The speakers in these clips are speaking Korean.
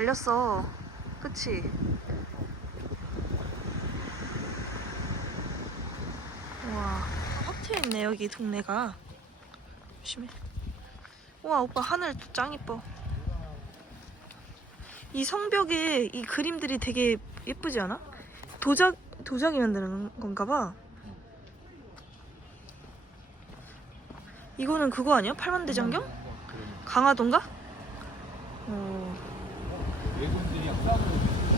갈렸어. 그치? 우와. 확 트여있네, 여기 동네가. 조심해. 우와, 오빠 하늘 짱 이뻐. 이 성벽에 이 그림들이 되게 예쁘지 않아? 도자기, 도자기 만드는 건가 봐. 이거는 그거 아니야? 팔만대장경? 강화도인가? 어,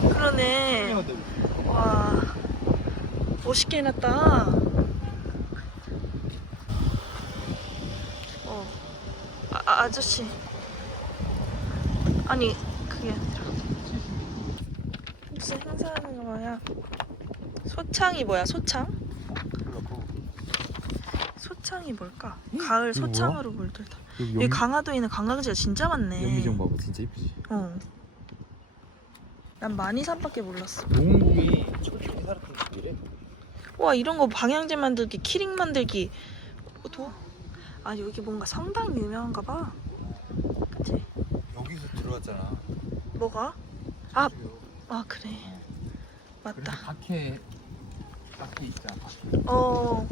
그러네. 와, 멋있게 해놨다. 어, 아, 아, 아저씨. 아니, 그게 아니라. 무슨 행사하는 거 뭐야? 소창이 뭐야, 소창? 소창이 뭘까? 가을 이거 뭐야? 소창으로 물들다. 여기 강화도에 있는 관광지가 진짜 많네. 영미정 봐봐 진짜 이쁘지 어. 난 만이산밖에 몰랐어. 농국이 철쭉이 살았던 곳이래 와 이런 거 방향제 만들기, 키링 만들기. 어, 도? 아 여기 뭔가 성당 유명한가 봐. 그치? 여기서 들어왔잖아 뭐가? 아, 아 그래. 맞다. 밖에 밖에 있잖아 어.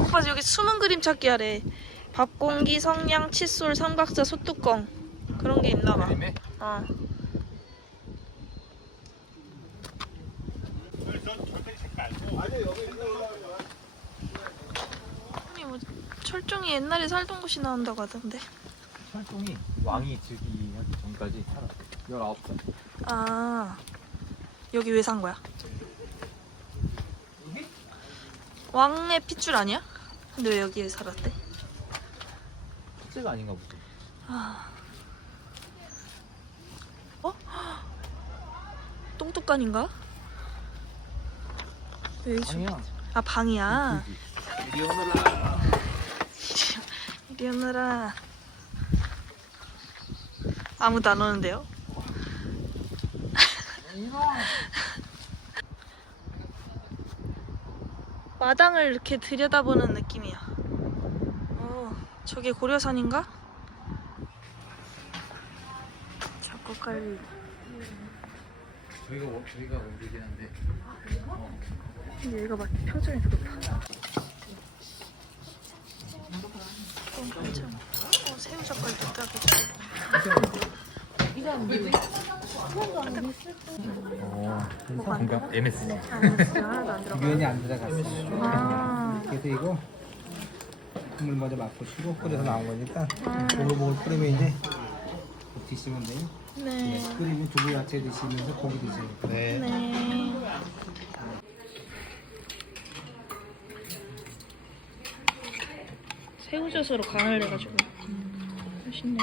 오빠 여기 숨은 그림 찾기 하래. 밥공기, 성냥, 칫솔, 삼각자, 소뚜껑. 그런 게 있나 봐. 그림에 어. 아니 뭐 철종이 옛날에 살던 곳이 나온다고 하던데. 철종이 왕이 즉위하기 전까지 살았대 19살 아 여기 왜 산 거야? 여기? 왕의 핏줄 아니야? 근데 왜 여기에 살았대? 숙제가 아닌가 보지 아. 어? 똥뚝간인가? 아니야 아 방이야. 이리 오너라 이리 오너라. 아무도 안 오는데요? 마당을 이렇게 들여다보는 느낌이야. 어, 저게 고려산인가? 잡곡갈비. 저희가 원- 저희가 원주긴 한데 근데 얘가 막 표정이 좋다. 어, 괜찮아. 어, 새우 젓갈 좋다. 어 공감 MSG 하나도 안 들어가. 유연이 안 들어갔어. 아, 그래서 이거 국물 먼저 맛보시고 끓여서 나온 거니까 보글보글 끓이면 이제 드시면 돼요. 네. 끓이면 두부 야채 드시면서 고기 드세요. 네. 새우젓으로 간을 내가지고 맛있네.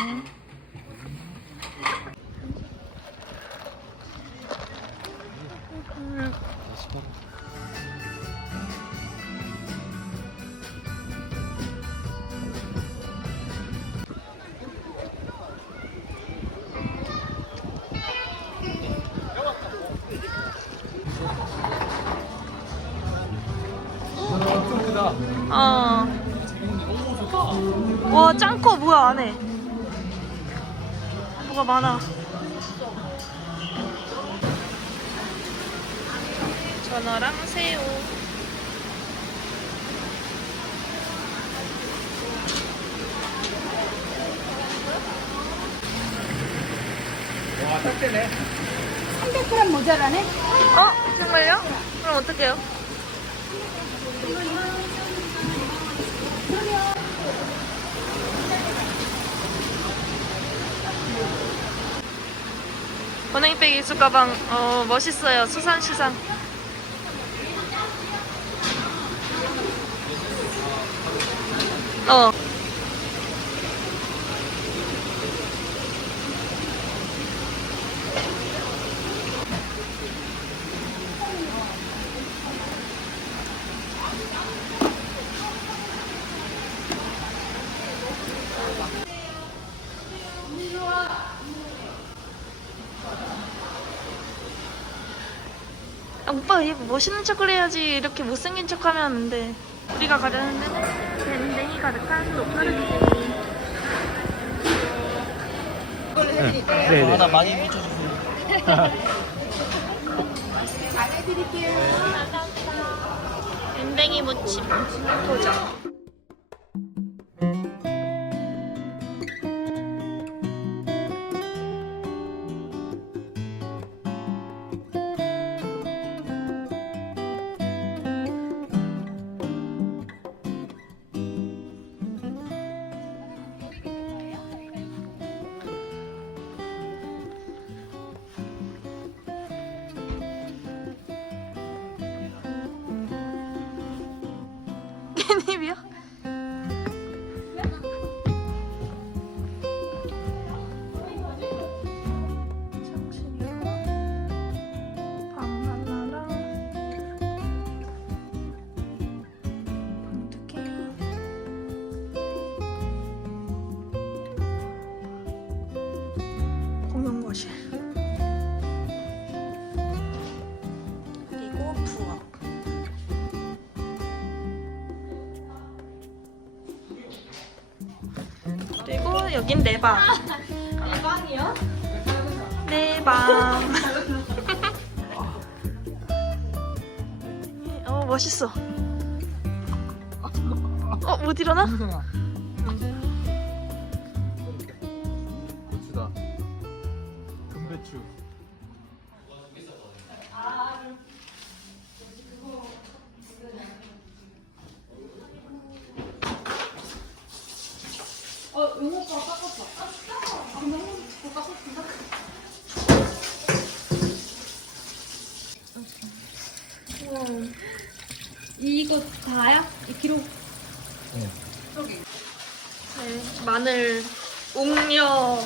음, 와 짱커 뭐야 안에. 뭐가 많아. 전어랑 새우. 와, 딱 300g 모자라네? 어? 정말요? 그럼 어떡해요? 번행백 일수 가방 어 멋있어요. 수산 시장. 어 얘 멋있는 척을 해야지 이렇게 못생긴 척 하면 안 돼. 우리가 가려는 데는 밴댕이 가득한 노파르기. 네, 네. 하나 많이 해주세요. 엔댕이 무침 도전. 여긴 내 방. 내 방이요? 내 방. 어 멋있어. 어 못 일어나? 이거 다야? 이 기록 네, 마늘 옥녀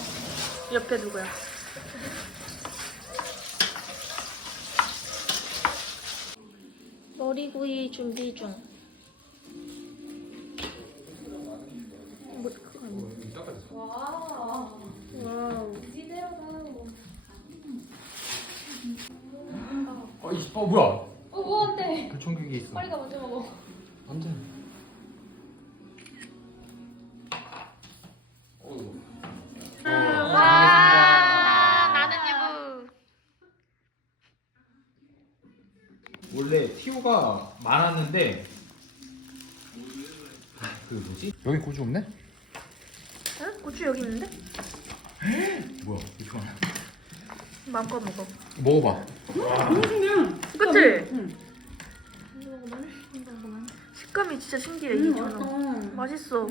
옆에 누구야? 머리구이 준비 중. 뭐, 그거 아니야? 와우. 어, 이, 어 뭐야? 어 뭐한테? 그 총격이 있어. 빨리 가 먼저 먹어. 와, 나는 유부. 원래 티오가 많았는데 그 뭐지? 여기 고추 없네? 응? 여기 있는데? 뭐야? 이거 많아. 마음껏 먹어. 먹어봐. 그치? 응. 식감이 진짜 신기해, 이 전어. 맛있어.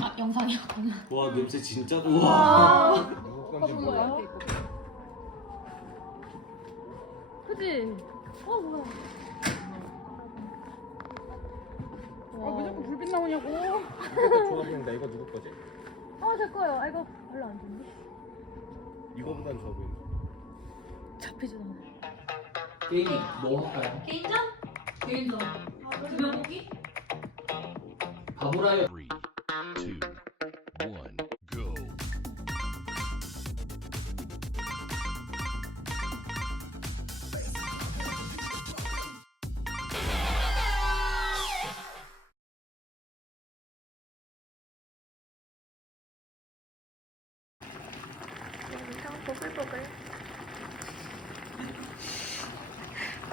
아 영상이야 와 냄새 진짜 우와 누구 건지 몰라. 그치? 어 뭐야 아, 왜 자꾸 불빛 나오냐고. 이거 좋아 보인다. 이거 누구 거지? 어 제 거요 아 이거 별로 안 좋은데? 이거보단 좋아 보인다 잡히지 않아 게임 뭐 할까요? 개인전? 개인전 두명 뽑기? 바보라요. Three,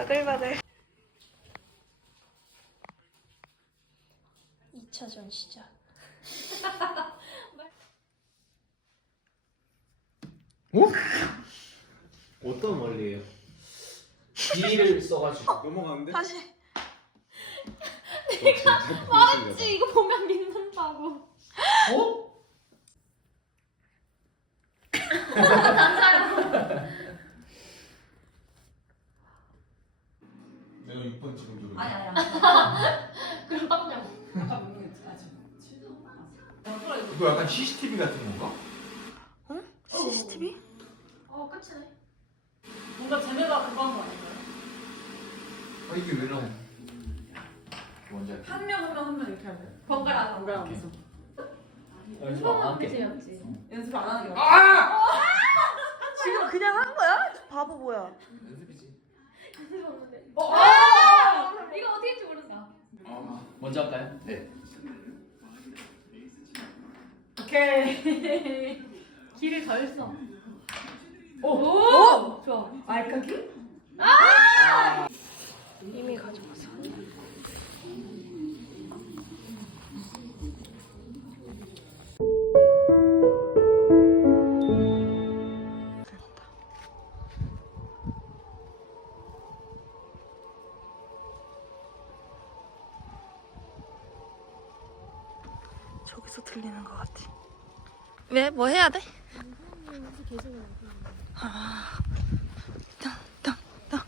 바글바글. 2차전 시작. 어? 어떤 원리예요? 비를 써가지고. 넘어가는데? 다시. 말했지 이거 보면 믿는다고 어? 이거 약간 CCTV 같은 건가? CCTV? 어 끝이네 뭔가 쟤네가 그거 한거 아닌가요? 아 이게 왜 나와? 뭔지 알지? 한 명, 한 명, 한 명 이렇게 돼. 번갈아 번갈아 가면서. 연습 안 할게. 그치였지 연습 안 하는 게 아! 지금 그냥 한 거야? 바보 뭐야? 연습이지. 어? 이거 어떻게 할지 모른다 먼저 할까요? 네. 오케이. 길을 잘 써. 오! 오! 좋아. 알까기? 이미 가져가서. 저기서 들리는 것 같아. 왜? 뭐 해야 돼? 아, 땅, 땅, 땅.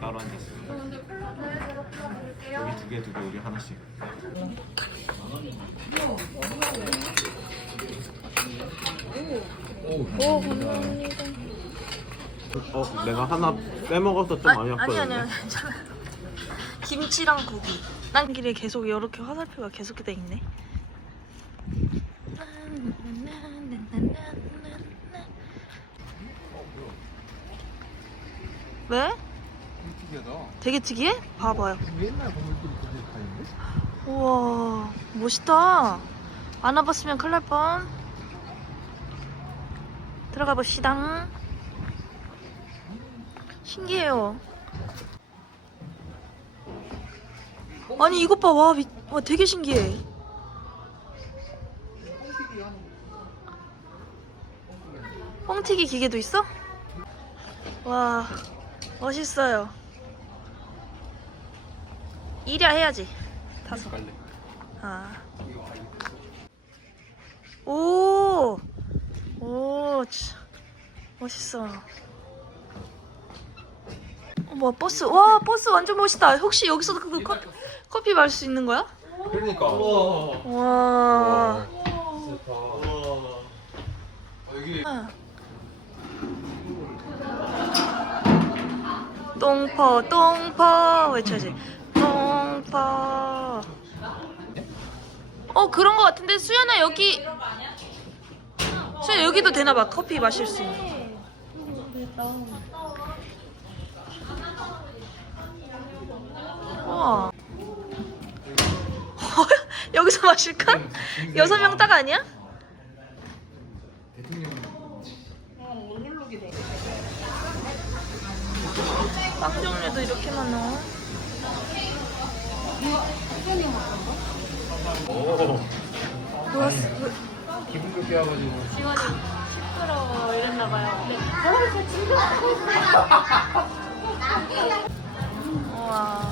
따로 앉았어. 여기 두 개, 두 개, 우리 하나씩. 오, 감사합니다. 어, 내가 하나 빼먹어서 좀 많이 아니 왔거든. 아니 아니 괜찮아요. 김치랑 고기. 난 길에 계속 이렇게 화살표가 계속 돼 있네. 왜? 되게 특이해? 봐봐요. 옛날 건물들이 그렇게 다 있는데? 우와 멋있다. 안 와봤으면 큰일 날 뻔. 들어가 봅시다. 신기해요. 아니 이것 봐, 와, 미, 와 되게 신기해. 뻥튀기 기계도 있어? 와, 멋있어요. 일이야 해야지. 갈래. 아. 오, 오, 치. 멋있어. 와 버스, 와 버스 완전 멋있다. 혹시 여기서도 그 커피, 커피 마실 수 있는 거야? 그러니까. 와. 여기 아. 똥퍼 똥퍼 외쳐야지 똥퍼 어 그런 거 같은데 수연아 여기 수연 여기도 되나 봐 커피 마실 수 있는 우와 여기서 마실까? 여섯 명 딱 아니야? 빵 종류도 이렇게 많아. 오. 좋았어. 기분 좋게 와가지고. 지원이 시끄러워 이랬나 봐요. 근데 우와.